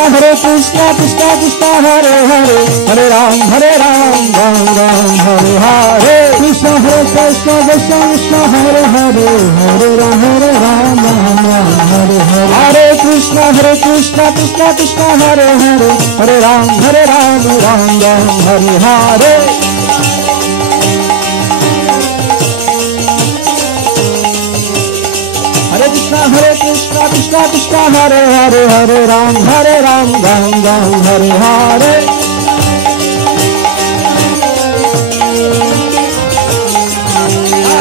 Hare Krishna, Krishna Krishna, Hare Hare, Hare Ram, Ram Ram, Hare Hare. Krishna Hare Krishna, Krishna Krishna, Hare Hare, Hare Ram, Ram Ram, Hare Hare. Hare Krishna, Krishna Krishna, Hare Hare, Hare Ram, Ram Ram, Hare Hare. Hare Krishna, Krishna Krishna, Hare Hare, Hare Ram, Ram Ram, Hare Hare.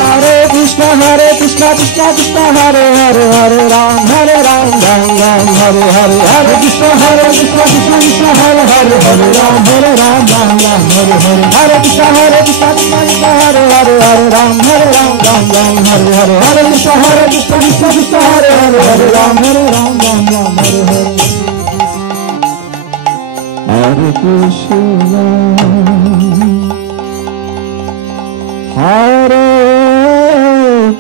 Hare Krishna, Krishna Krishna, Hare Hare, Hare Ram, Ram Ram, Hare Hare. Hare Krishna, Krishna Krishna, Hare Hare, Hare Ram, Ram Ram, Hare Hare. Hare Krishna, Krishna Krishna, Hare Hare, Hare Ram, Ram Ram, Hare Hare. Hare Krishna, Krishna, Hare Hare, Hare Ram, Ram Ram, Hare Hare. Hare Krishna, Hare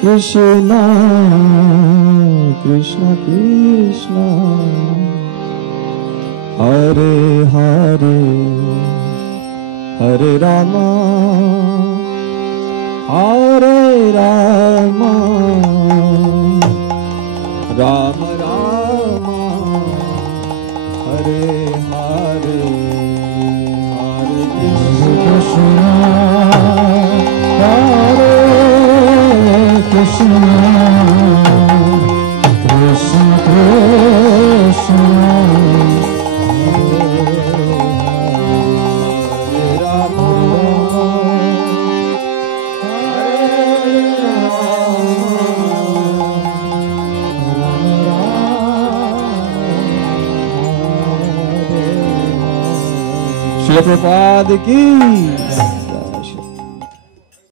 Krishna, Krishna Krishna, Hare Hare, Hare Rama, Hare Rama, Rama Rama, Hare Hare, Hare Krishna, Hare Krishna, Krishna Krishna, Hare Rama, Hare Rama, Shri Prabhupada ki